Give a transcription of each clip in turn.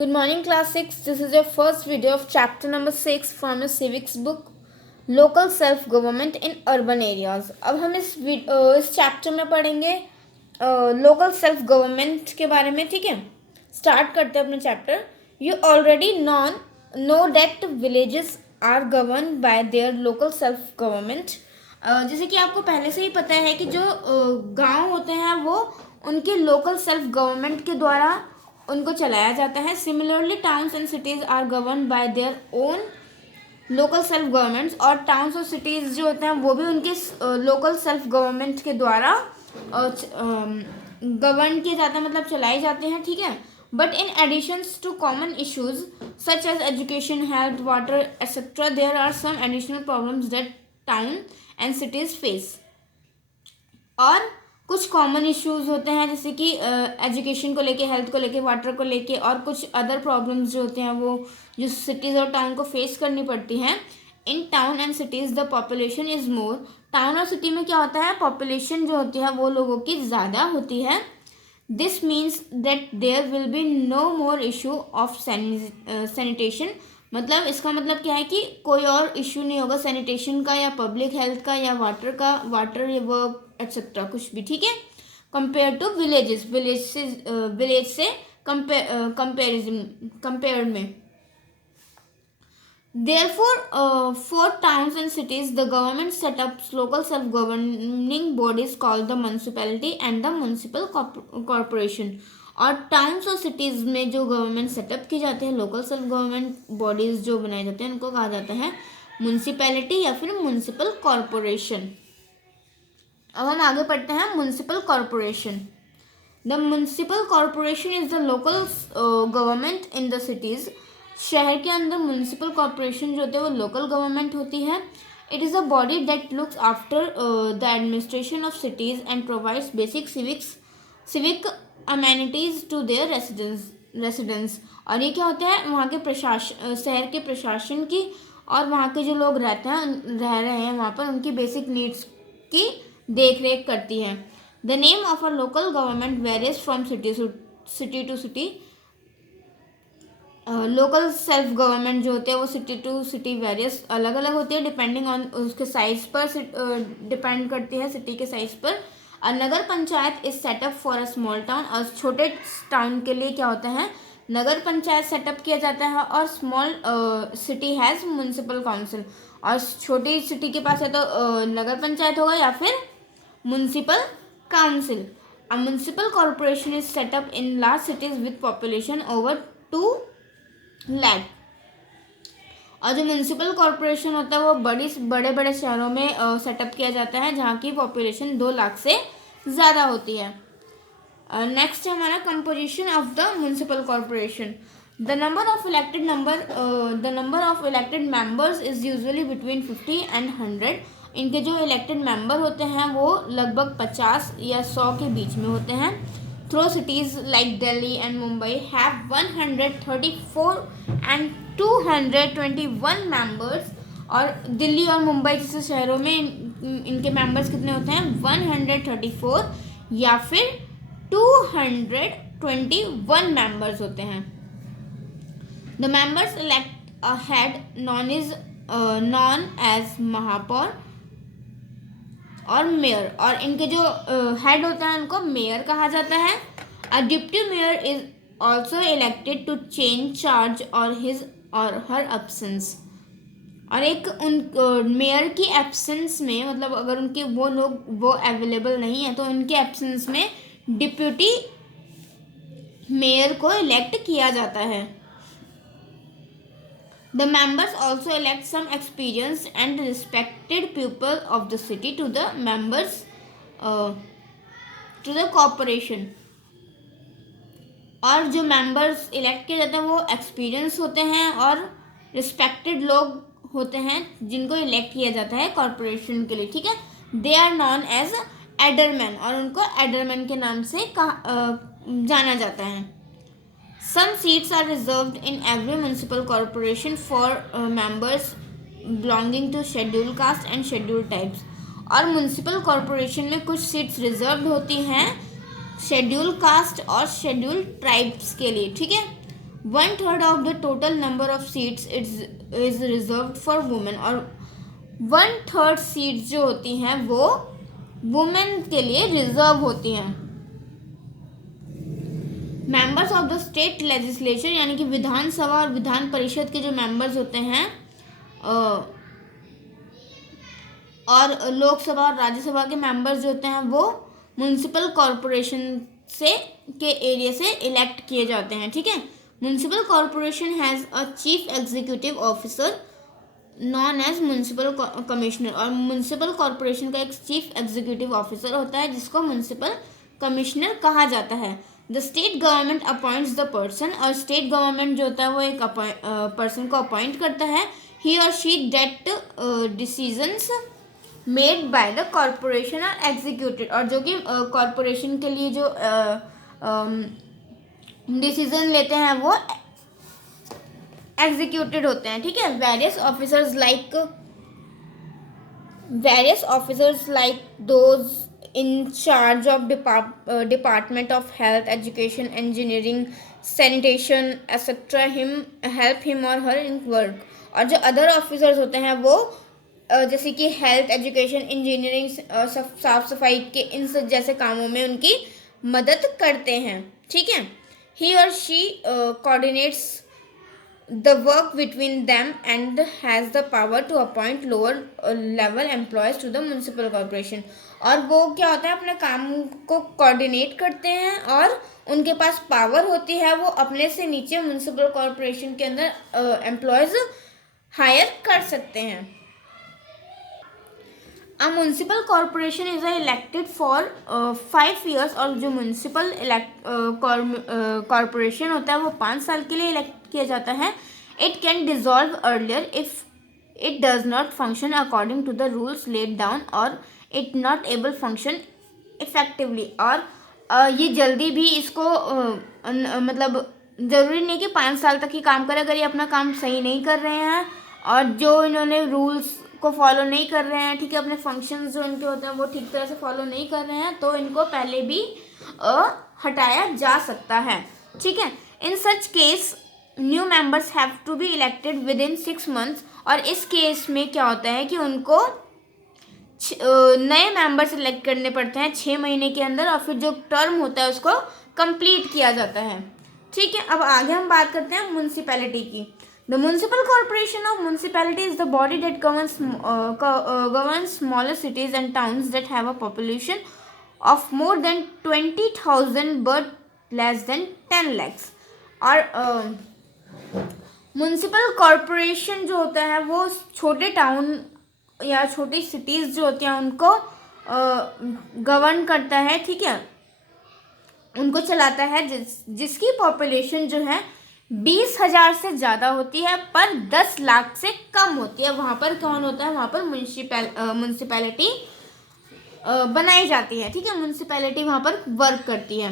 Good morning, class 6. This is your first video of chapter number 6 from your civics book, Local Self Government in Urban Areas. अब हम इस chapter में पढ़ेंगे local self government के बारे में. ठीक है, स्टार्ट करते हैं अपने chapter. You already know that villages are govern by their local self government. जैसे कि आपको पहले से ही पता है कि जो गांव होते हैं वो उनके लोकल सेल्फ गवर्नमेंट के द्वारा उनको चलाया जाता है. Similarly towns and cities are govern by their own local self governments. और टाउन्स और सिटीज़ जो होते हैं वो भी उनके लोकल सेल्फ गवर्नमेंट के द्वारा गवर्न किए जाते हैं, मतलब चलाए जाते हैं. ठीक है, but in addition to common issues such as education, health, water etcetera, there are some additional problems that town and cities face. और कुछ कॉमन इश्यूज होते हैं जैसे कि एजुकेशन को लेके, हेल्थ को लेके, वाटर को लेके, और कुछ अदर प्रॉब्लम्स जो होते हैं वो जो सिटीज़ और टाउन को फेस करनी पड़ती हैं. In town and cities the population is more. Town और सिटी में क्या होता है, पॉपुलेशन जो होती है वो लोगों की ज़्यादा होती है. This means that there will be no more issue of sanitation. मतलब इसका मतलब क्या है कि कोई और इशू नहीं होगा सैनिटेशन का या पब्लिक हेल्थ का या वाटर का, वाटर या वर्क एक्सेट्रा कुछ भी. ठीक है, कंपेयर टू विलेजेस, विलेज से कंपेयर्ड में. Therefore, for towns and cities, the government set up local self-governing bodies called the municipality and the municipal corporation. और टाउन्स और सिटीज़ में जो गवर्नमेंट सेटअप की जाते हैं, लोकल सेल्फ गवर्नमेंट बॉडीज़ जो बनाए जाते हैं, उनको कहा जाता है म्यूनिसिपैलिटी या फिर म्यूनिसिपल कॉरपोरेशन. अब हम आगे पढ़ते हैं municipal corporation. The municipal corporation is the local government in the cities. शहर के अंदर म्यूनिसिपल कॉरपोरेशन जो होती है वो लोकल गवर्नमेंट होती है. It is a body that looks after the administration of cities and provides basic civic amenities to their residence. और ये क्या होता है, वहाँ के शहर के प्रशासन की और वहाँ के जो लोग रह रहे हैं वहाँ पर उनकी बेसिक नीड्स की देख रेख करती है. The name of a local government varies from city to city. Local self government जो होते हैं वो सिटी टू सिटी वेरियस अलग अलग होती है, डिपेंडिंग ऑन उसके साइज पर डिपेंड करती है, सिटी के साइज पर. और nagar panchayat is set up for a small town. और छोटे टाउन के लिए क्या होता है, नगर पंचायत सेटअप किया जाता है. और small city has municipal council. और छोटी सिटी के पास है तो नगर पंचायत होगा या फिर municipal council. A municipal corporation is setup in large cities with population over 2 lakh. और जो म्यूनिसिपल कॉरपोरेशन होता है वो बड़े बड़े शहरों में सेटअप किया जाता है जहाँ की पॉपुलेशन 2 लाख से ज़्यादा होती है. नेक्स्ट है हमारा composition of the municipal corporation. The number of elected members is usually between 50 and 100. इनके जो इलेक्टेड मेंबर होते हैं वो लगभग 50 या 100 के बीच में होते हैं. Though cities like Delhi and Mumbai have 134 and 221 members. और दिल्ली और मुंबई जैसे शहरों में इनके मेंबर्स कितने होते हैं, 134 या फिर 221 मेंबर्स होते हैं. The members elect a head known as महापौर और मेयर. और इनके जो हेड होता है उनको मेयर कहा जाता है. A deputy mayor is also elected to change charge or his or her absence. और एक उन मेयर की एब्सेंस में, मतलब अगर उनके वो अवेलेबल नहीं है तो उनके एब्सेंस में डिप्यूटी मेयर को इलेक्ट किया जाता है. The members also elect some experienced and respected people of the city to the corporation. और जो members इलेक्ट किए जाते हैं वो एक्सपीरियंस होते हैं और रिस्पेक्टेड लोग होते हैं जिनको इलेक्ट किया जाता है कॉरपोरेशन के लिए. ठीक है, दे आर नॉन एज एडरमैन. और उनको एडरमैन के नाम से जाना जाता है. Some seats are reserved in every municipal corporation for members belonging to scheduled caste and scheduled tribes. और म्यूनिसिपल कॉरपोरेशन में कुछ सीट्स रिजर्व्ड होती हैं शेड्यूल कास्ट और शेड्यूल ट्राइब्स के लिए. ठीक है, 1/3 of the total number of seats is reserved for women, और 1/3 सीट्स जो होती हैं वो वुमेन के लिए रिजर्व होती हैं। Members of the state legislature यानी कि विधानसभा और विधान परिषद के जो मेंबर्स होते हैं और लोकसभा और राज्यसभा के मेंबर्स जो होते हैं वो म्युनिसिपल कॉरपोरेशन से के एरिया से इलेक्ट किए जाते हैं। ठीक है, municipal corporation has a chief executive officer known as municipal commissioner, और म्युनिसिपल कॉरपोरेशन का एक चीफ एग्जीक्यूटिव ऑफिसर होता है जिसको म्युनिसिपल कमिश्नर कहा जाता है। The state government appoints the person, और स्टेट गवर्नमेंट जो होता है वो एक पर्सन को अपॉइंट करता है। ही और she that decisions made by the corporation are executed, और जो कि कॉरपोरेशन के लिए जो डिसीजन लेते हैं वो एग्जीक्यूटेड होते हैं। ठीक है, various officers like those in charge of department of health, education, engineering, sanitation etcetera help him और हर इन वर्क, और जो अदर ऑफिसर्स होते हैं वो जैसे कि हेल्थ, एजुकेशन, इंजीनियरिंग, साफ सफाई के इन सब जैसे कामों में उनकी मदद करते हैं। ठीक है, ही और she coordinates the work between them and has the power to appoint lower level employees to the municipal corporation, और वो क्या होता है अपने काम को कोऑर्डिनेट करते हैं और उनके पास पावर होती है वो अपने से नीचे म्युनिसिपल कॉरपोरेशन के अंदर एम्प्लॉयज हायर कर सकते हैं। A municipal corporation is elected for 5 years, और जो म्यूनसिपल कॉरपोरेशन होता है वो 5 साल के लिए इलेक्ट किया जाता है। It can dissolve earlier if it does not function according to the rules laid down or it not able function effectively, और ये जल्दी भी इसको मतलब ज़रूरी नहीं कि 5 साल तक ही काम करे। अगर ये अपना काम सही नहीं कर रहे हैं और जो इन्होंने रूल्स को फॉलो नहीं कर रहे हैं, ठीक है, अपने फंक्शंस जो इनके होते हैं वो ठीक तरह से फॉलो नहीं कर रहे हैं, तो इनको पहले भी हटाया जा सकता है। ठीक है, in such case new members have to be elected within 6 months, और इस केस में क्या होता है कि उनको नए मेंबर्स इलेक्ट करने पड़ते हैं 6 महीने के अंदर, और फिर जो टर्म होता है उसको कंप्लीट किया जाता है। ठीक है, अब आगे हम बात करते हैं म्यूनसिपैलिटी की। The municipal corporation of municipality is the body that governs smaller cities and towns that have a population of more than 20,000 but less than 10 lakhs. और म्यूनसिपल कॉरपोरेशन जो होता है वो छोटे टाउन या छोटी सिटीज़ जो होती हैं उनको गवर्न करता है। ठीक है, उनको चलाता है जिसकी पॉपुलेशन जो है 20,000 से ज़्यादा होती है पर 10 लाख से कम होती है। वहाँ पर कौन होता है, वहाँ पर म्यूनसिपैलिटी बनाई जाती है। ठीक है, म्यूनसिपैलिटी वहाँ पर वर्क करती है।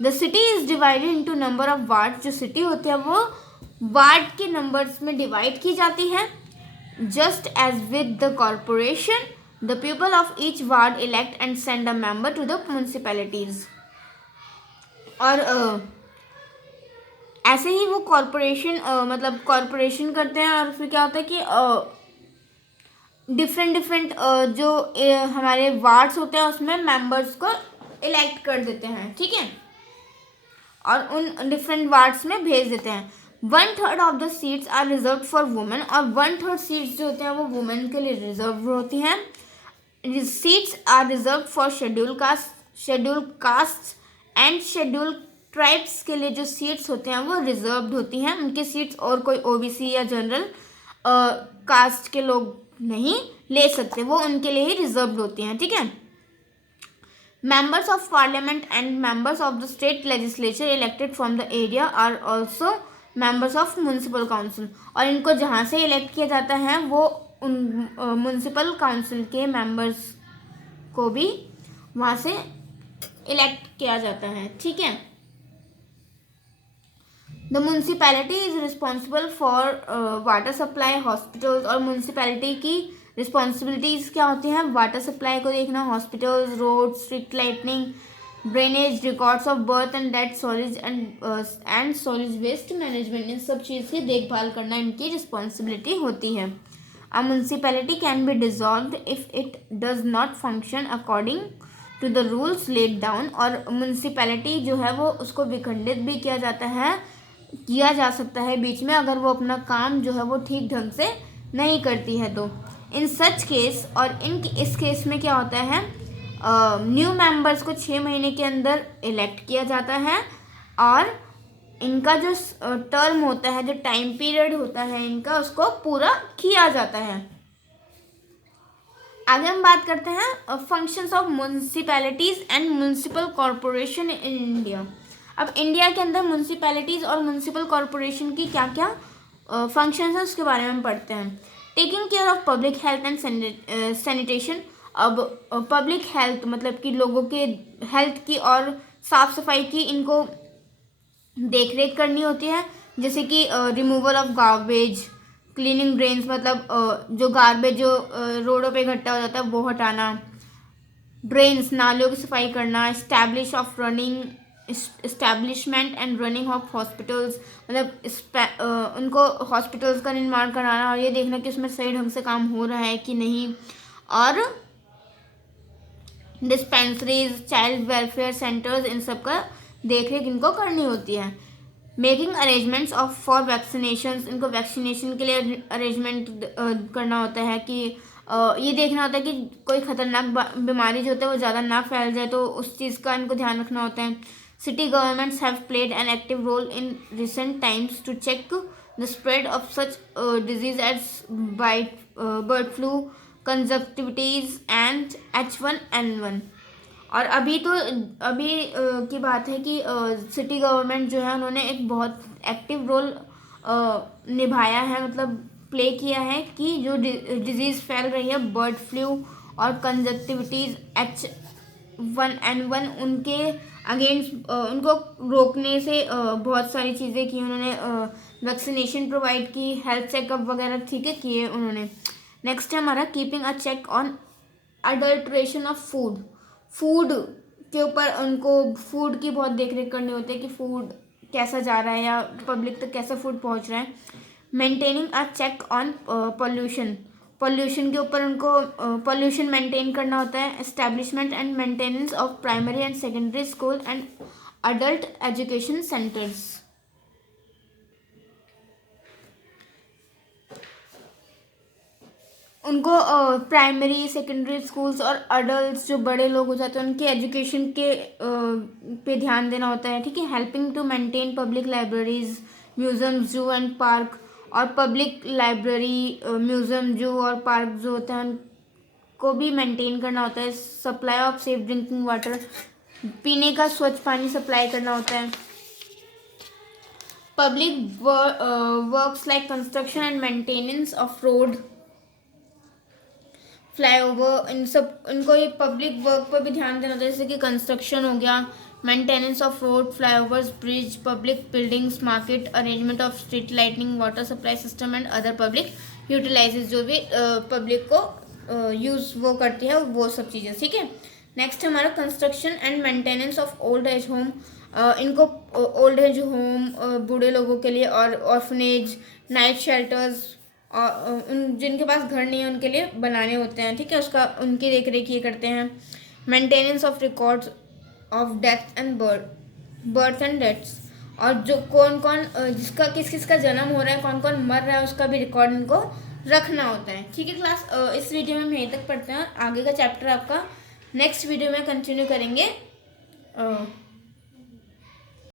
The city is divided into number of ward, जो सिटी होती है वो वार्ड के नंबर्स में डिवाइड की जाती है। Just as with the corporation the people of each ward elect and send a member to the municipalities, और ऐसे ही वो कॉरपोरेशन मतलब कॉरपोरेशन करते हैं, और फिर क्या होता है कि डिफरेंट जो हमारे वार्ड्स होते हैं उसमें मेंबर्स को इलेक्ट कर देते हैं। ठीक है, और उन डिफरेंट वार्ड्स में भेज देते हैं। 1/3 of the seats are reserve for women, और 1/3 सीट्स जो होते हैं वो वुमेन के लिए रिजर्व होती हैं। Seats are reserve for schedule caste and schedule tribes के लिए जो सीट्स होते हैं वो रिजर्व्ड होती हैं। उनकी सीट्स और कोई ओबीसी या जनरल कास्ट के लोग नहीं ले सकते, वो उनके लिए ही रिजर्व्ड होती हैं। ठीक है, members of parliament and members of the state legislature elected from the area are also members of municipal council, और इनको जहाँ से इलेक्ट किया जाता है वो उन म्यूनसिपल काउंसिल के मेंबर्स को भी वहाँ से इलेक्ट किया जाता है। ठीक है, the municipality is responsible for water supply, hospitals, और म्यूनसिपैलिटी की रिस्पॉन्सिबिलिटीज़ क्या होती हैं, वाटर सप्लाई को देखना, hospitals, road, street lightning, drainage, records of birth and death, solid and solid waste management, इन सब चीज़ की देखभाल करना इनकी रिस्पॉन्सिबिलिटी होती है. A municipality can be dissolved if it does not function according to the rules laid down. और म्यूनसिपैलिटी जो है वो उसको विखंडित भी किया जा सकता है बीच में, अगर वो अपना काम जो है वो ठीक ढंग से नहीं करती है तो. इन सच केस, और इस केस में क्या होता है, न्यू मेंबर्स को 6 महीने के अंदर इलेक्ट किया जाता है और इनका जो टर्म होता है, जो टाइम पीरियड होता है इनका, उसको पूरा किया जाता है. आगे हम बात करते हैं functions of municipalities and municipal corporation in India. अब इंडिया के अंदर म्यूनसिपैलिटीज़ और म्यूनसिपल कॉरपोरेशन की क्या क्या फंक्शंस हैं उसके बारे में हम पढ़ते हैं. Taking care of public health and sanitation. अब पब्लिक हेल्थ मतलब कि लोगों के हेल्थ की और साफ सफाई की इनको देख रेख करनी होती है, जैसे कि removal of garbage, cleaning drains मतलब जो गार्बेज जो रोडों पे इकट्ठा हो जाता है वो हटाना, ड्रेन्स नालियों की सफाई करना, establishment and running of hospitals मतलब उनको हॉस्पिटल्स का निर्माण कराना और ये देखना कि उसमें सही ढंग से काम हो रहा है कि नहीं, और डिस्पेंसरीज, चाइल्ड वेलफेयर सेंटर्स, इन सब का देख रेख इनको करनी होती है. Making arrangements of for vaccination, इनको वैक्सीनेशन के लिए अरेंजमेंट करना होता है कि ये देखना होता है कि कोई खतरनाक बीमारी जो होता है वो ज़्यादा ना फैल जाए, तो उस चीज़ का इनको ध्यान रखना होता है. City governments have played an active role in recent times to check the spread of such disease as bird flu, conjunctivitis and H1N1. और अभी की बात है कि सिटी गवर्नमेंट जो है उन्होंने एक बहुत एक्टिव रोल निभाया है, मतलब प्ले किया है कि जो डिजीज़ फैल रही है बर्ड फ्लू और कंजक्टिविटीज़ H1N1 उनके अगेंस्ट उनको रोकने से बहुत सारी चीज़ें की उन्होंने. वैक्सीनेशन प्रोवाइड की, हेल्थ चेकअप वगैरह ठीक है किए उन्होंने. नेक्स्ट है हमारा keeping a check on adulteration of food के ऊपर उनको फूड की बहुत देख रेख करनी होती है कि फूड कैसा जा रहा है या पब्लिक तक कैसा फूड पहुंच रहा है. Maintaining a check on pollution के ऊपर उनको पॉल्यूशन मेंटेन करना होता है. Establishment and maintenance of primary and secondary school and adult education centres. उनको प्राइमरी सेकेंडरी स्कूल्स और अडल्ट जो बड़े लोग हो जाते हैं उनके एजुकेशन के पे ध्यान देना होता है. ठीक है. Helping to maintain public libraries, museums, zoo and park. और पब्लिक लाइब्रेरी, म्यूजियम, जू और पार्क जो होते हैं उनको भी मेंटेन करना होता है. Supply of safe drinking water, पीने का स्वच्छ पानी सप्लाई करना होता है. Public works like construction and maintenance of road, flyover, इनको ये पब्लिक वर्क पर भी ध्यान देना होता है, जैसे कि कंस्ट्रक्शन हो गया, maintenance of road, flyovers, bridge, public buildings, market, arrangement of street lightning, water supply system and other public utilises, जो भी पब्लिक को यूज़ वो करती है वो सब चीज़ें. ठीक है. नेक्स्ट हमारा construction and maintenance of old age home. इनको ओल्ड एज होम बूढ़े लोगों के लिए और ऑर्फनेज, नाइट शेल्टर्स और जिनके पास घर नहीं है उनके लिए बनाने होते हैं. ठीक है. उसका उनकी देख रेख ये करते हैं. Maintenance of records of death and birth and deaths, और जो कौन कौन जिसका किस किस का जन्म हो रहा है, कौन कौन मर रहा है, उसका भी रिकॉर्ड इनको रखना होता है. ठीक है क्लास. इस वीडियो में हम यहीं तक पढ़ते हैं और आगे का चैप्टर आपका नेक्स्ट वीडियो में कंटिन्यू करेंगे.